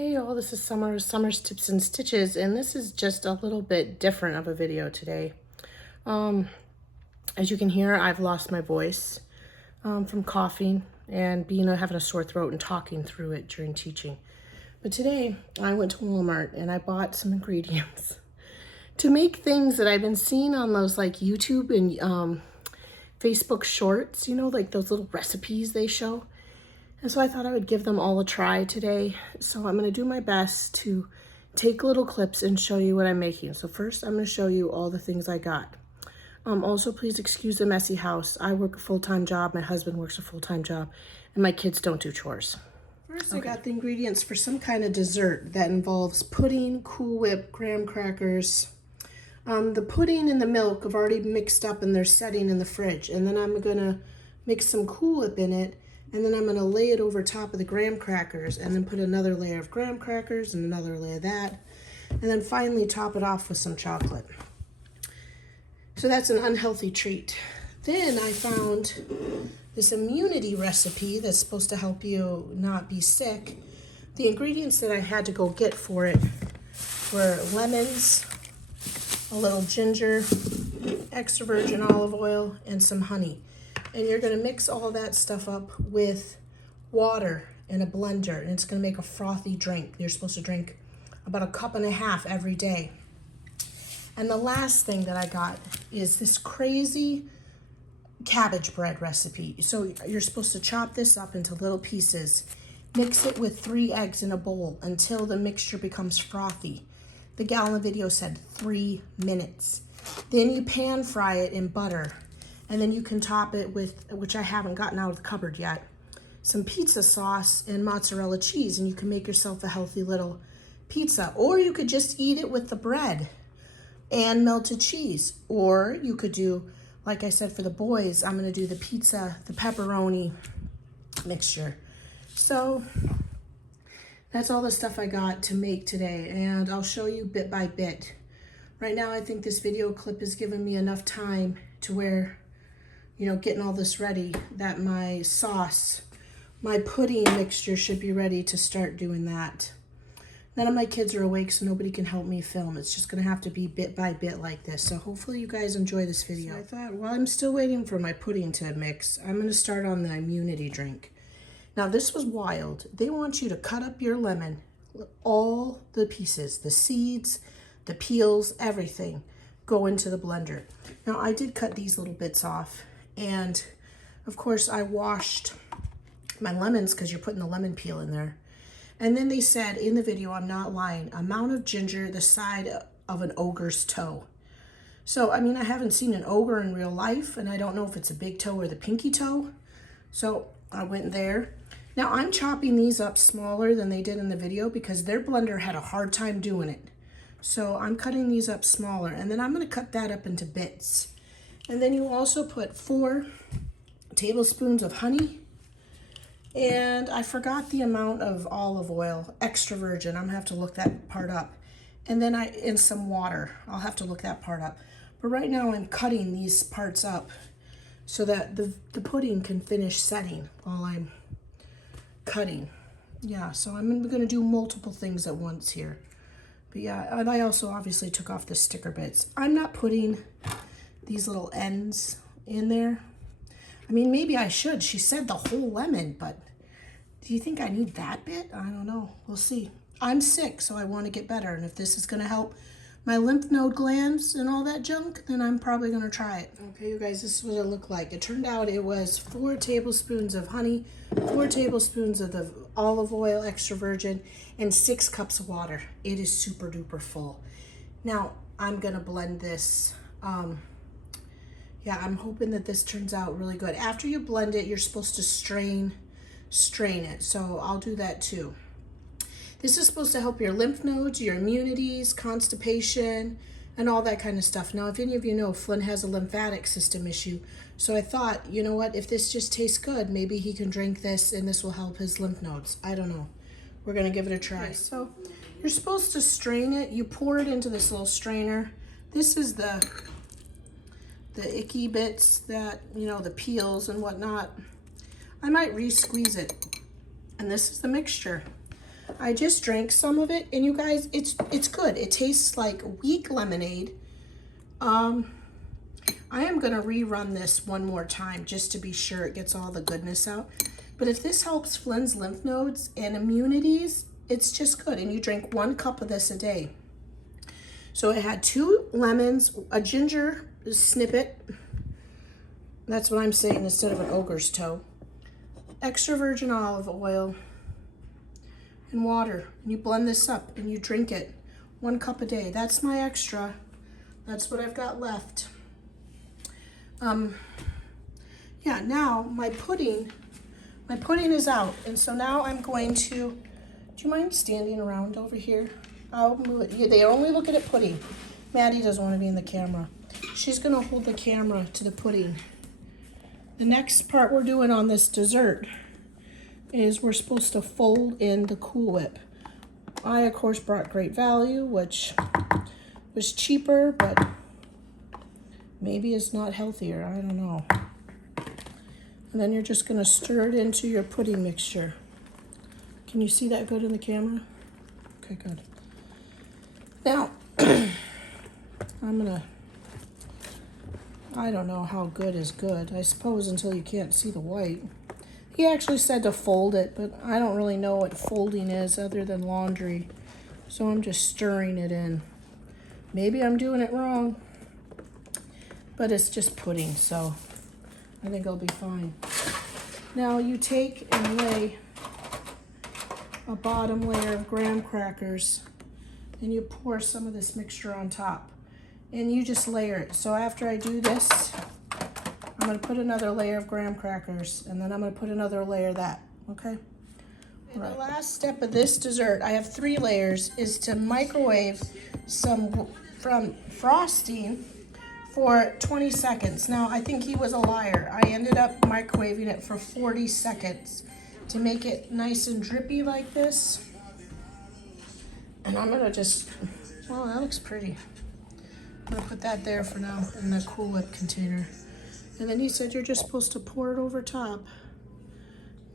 Hey y'all, this is Summer's Tips and Stitches, and this is just a little bit different of a video today. As you can hear, I've lost my voice from coughing and having a sore throat and talking through it during teaching. But today I went to Walmart and I bought some ingredients to make things that I've been seeing on those like YouTube and Facebook shorts, like those little recipes they show. And so I thought I would give them all a try today. So I'm gonna do my best to take little clips and show you what I'm making. So first I'm gonna show you all the things I got. Also, please excuse the messy house. I work a full-time job, my husband works a full-time job, and my kids don't do chores. First, I got the ingredients for some kind of dessert that involves pudding, Cool Whip, graham crackers. The pudding and the milk have already mixed up and they're setting in the fridge. And then I'm gonna mix some Cool Whip in it. And then I'm gonna lay it over top of the graham crackers and then put another layer of graham crackers and another layer of that. And then finally top it off with some chocolate. So that's an unhealthy treat. Then I found this immunity recipe that's supposed to help you not be sick. The ingredients that I had to go get for it were lemons, a little ginger, extra virgin olive oil, and some honey. And you're gonna mix all that stuff up with water in a blender, and it's gonna make a frothy drink. You're supposed to drink about 1.5 cups every day. And the last thing that I got is this crazy cabbage bread recipe. So you're supposed to chop this up into little pieces, mix it with 3 eggs in a bowl until the mixture becomes frothy. The gal in the video said 3 minutes. Then you pan fry it in butter. And then you can top it with, which I haven't gotten out of the cupboard yet, some pizza sauce and mozzarella cheese, and you can make yourself a healthy little pizza. Or you could just eat it with the bread and melted cheese. Or you could do, like I said, for the boys, I'm gonna do the pizza, the pepperoni mixture. So that's all the stuff I got to make today, and I'll show you bit by bit. Right now, I think this video clip has given me enough time to where getting all this ready, that my sauce, my pudding mixture should be ready to start doing that. None of my kids are awake, so nobody can help me film. It's just gonna have to be bit by bit like this. So hopefully you guys enjoy this video. So I thought, while I'm still waiting for my pudding to mix, I'm gonna start on the immunity drink. Now this was wild. They want you to cut up your lemon, all the pieces, the seeds, the peels, everything, go into the blender. Now I did cut these little bits off. And of course I washed my lemons because you're putting the lemon peel in there. And then they said in the video, I'm not lying, amount of ginger the size of an ogre's toe. So, I mean, I haven't seen an ogre in real life, and I don't know if it's a big toe or the pinky toe. So I went there. Now I'm chopping these up smaller than they did in the video because their blender had a hard time doing it. So I'm cutting these up smaller, and then I'm gonna cut that up into bits. And then you also put 4 tablespoons of honey. And I forgot the amount of olive oil, extra virgin. I'm gonna have to look that part up. And then in some water. I'll have to look that part up. But right now I'm cutting these parts up so that the pudding can finish setting while I'm cutting. Yeah, so I'm gonna do multiple things at once here. But yeah, and I also obviously took off the sticker bits. I'm not putting these little ends in there. I mean, maybe I should. She said the whole lemon, but do you think I need that bit? I don't know. We'll see. I'm sick, so I want to get better. And if this is going to help my lymph node glands and all that junk, then I'm probably going to try it. Okay, you guys, this is what it looked like. It turned out it was 4 tablespoons of honey, 4 tablespoons of the olive oil, extra virgin, and 6 cups of water. It is super duper full. Now, I'm going to blend this. Yeah, I'm hoping that this turns out really good. After you blend it, you're supposed to strain it. So I'll do that too. This is supposed to help your lymph nodes, your immunities, constipation, and all that kind of stuff. Now, if any of you know, Flynn has a lymphatic system issue. So I thought, you know what, if this just tastes good, maybe he can drink this and this will help his lymph nodes. I don't know. We're gonna give it a try. Okay, so you're supposed to strain it. You pour it into this little strainer. This is the icky bits that, the peels and whatnot. I might re-squeeze it. And this is the mixture. I just drank some of it, and you guys, it's good. It tastes like weak lemonade. I am gonna rerun this one more time just to be sure it gets all the goodness out. But if this helps Flynn's lymph nodes and immunities, it's just good. And you drink 1 cup of this a day. So it had 2 lemons, a ginger snippet. That's what I'm saying instead of an ogre's toe. Extra virgin olive oil and water. And you blend this up and you drink it 1 cup a day. That's my extra. That's what I've got left. Yeah, now my pudding is out. And so now I'm going to, do you mind standing around over here? I'll move it. Yeah, they only look at pudding. Maddie doesn't want to be in the camera. She's gonna hold the camera to the pudding. The next part we're doing on this dessert is we're supposed to fold in the Cool Whip. I, of course, brought Great Value, which was cheaper, but maybe it's not healthier. I don't know. And then you're just going to stir it into your pudding mixture. Can you see that good in the camera? Okay, good. Now, I don't know how good is good. I suppose until you can't see the white. He actually said to fold it, but I don't really know what folding is other than laundry. So I'm just stirring it in. Maybe I'm doing it wrong, but it's just pudding, so I think I'll be fine. Now you take and lay a bottom layer of graham crackers and you pour some of this mixture on top and you just layer it. So after I do this, I'm going to put another layer of graham crackers and then I'm going to put another layer of that, okay? And the last step of this dessert, I have 3 layers, is to microwave some from frosting for 20 seconds. Now, I think he was a liar. I ended up microwaving it for 40 seconds to make it nice and drippy like this. And I'm gonna just, well, that looks pretty. I'm gonna put that there for now in the Cool Whip container. And then he said you're just supposed to pour it over top.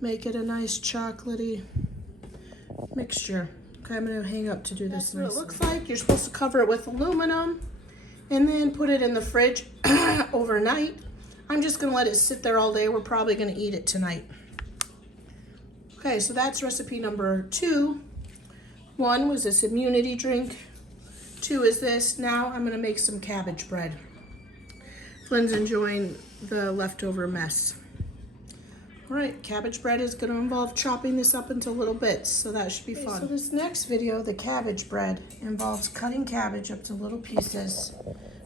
Make it a nice chocolatey mixture. Okay, I'm gonna hang up to do this. That's what it looks like. You're supposed to cover it with aluminum and then put it in the fridge overnight. I'm just gonna let it sit there all day. We're probably gonna eat it tonight. Okay, so that's recipe number 2. 1 was this immunity drink. 2 is this. Now I'm gonna make some cabbage bread. Flynn's enjoying the leftover mess. All right, cabbage bread is gonna involve chopping this up into little bits, so that should be fun. So this next video, the cabbage bread, involves cutting cabbage up to little pieces,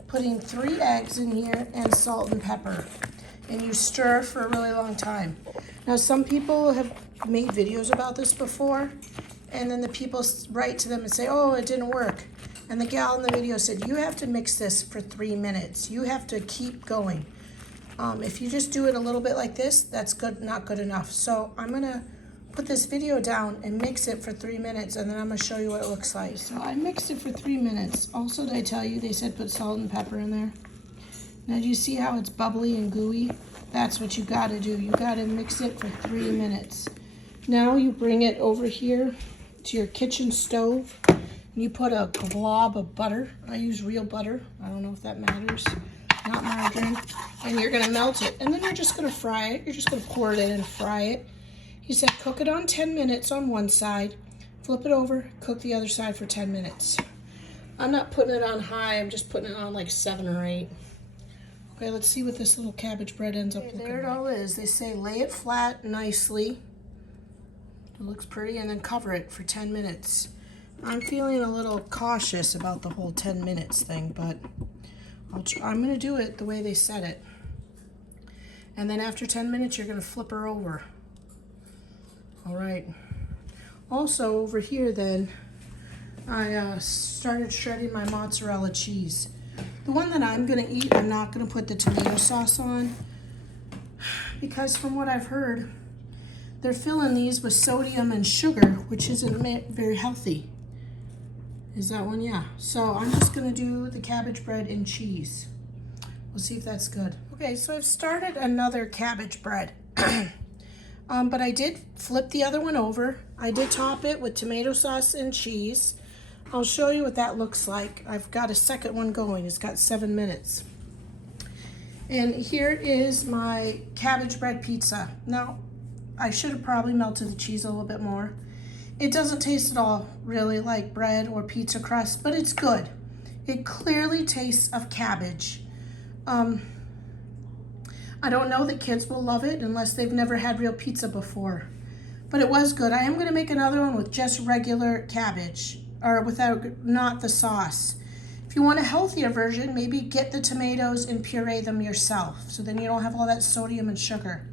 putting 3 eggs in here and salt and pepper, and you stir for a really long time. Now, some people have made videos about this before, and then the people write to them and say, oh, it didn't work. And the gal in the video said, you have to mix this for 3 minutes. You have to keep going. If you just do it a little bit like this, that's good, not good enough. So I'm gonna put this video down and mix it for 3 minutes, and then I'm gonna show you what it looks like. So I mixed it for 3 minutes. Also, did I tell you, they said put salt and pepper in there. Now, do you see how it's bubbly and gooey? That's what you gotta do. You gotta mix it for 3 minutes. Now you bring it over here to your kitchen stove, and you put a glob of butter. I use real butter. I don't know if that matters. Not margarine. And you're gonna melt it. And then you're just gonna fry it. You're just gonna pour it in and fry it. He said cook it on 10 minutes on one side, flip it over, cook the other side for 10 minutes. I'm not putting it on high, I'm just putting it on like 7 or 8. Okay, let's see what this little cabbage bread ends up looking like. There it all is. They say lay it flat nicely. It looks pretty, and then cover it for 10 minutes. I'm feeling a little cautious about the whole 10 minutes thing, but I'm gonna do it the way they said it. And then after 10 minutes, you're gonna flip her over. All right. Also over here then, I started shredding my mozzarella cheese. The one that I'm gonna eat, I'm not gonna put the tomato sauce on, because from what I've heard, they're filling these with sodium and sugar, which isn't very healthy. Is that one? Yeah. So I'm just gonna do the cabbage bread and cheese. We'll see if that's good. Okay, so I've started another cabbage bread. But I did flip the other one over I did top it with tomato sauce and cheese. I'll show you what that looks like. I've got a second one going. It's got 7 minutes. And here is my cabbage bread pizza. Now, I should have probably melted the cheese a little bit more. It doesn't taste at all really like bread or pizza crust, but it's good. It clearly tastes of cabbage. I don't know that kids will love it unless they've never had real pizza before. But it was good. I am going to make another one with just regular cabbage, or without, not the sauce. If you want a healthier version, maybe get the tomatoes and puree them yourself, so then you don't have all that sodium and sugar.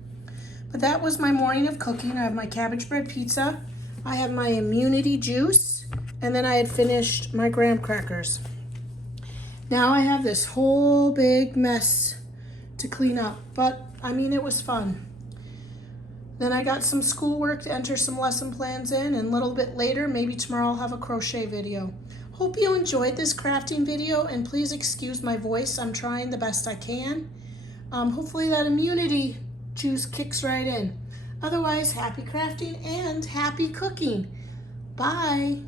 But that was my morning of cooking. I have my cabbage bread pizza, I have my immunity juice, and then I had finished my graham crackers. Now I have this whole big mess to clean up, but I mean, it was fun. Then I got some schoolwork to enter some lesson plans in, and a little bit later, maybe tomorrow, I'll have a crochet video. Hope you enjoyed this crafting video, and please excuse my voice. I'm trying the best I can. Hopefully that immunity juice kicks right in. Otherwise, happy crafting and happy cooking. Bye.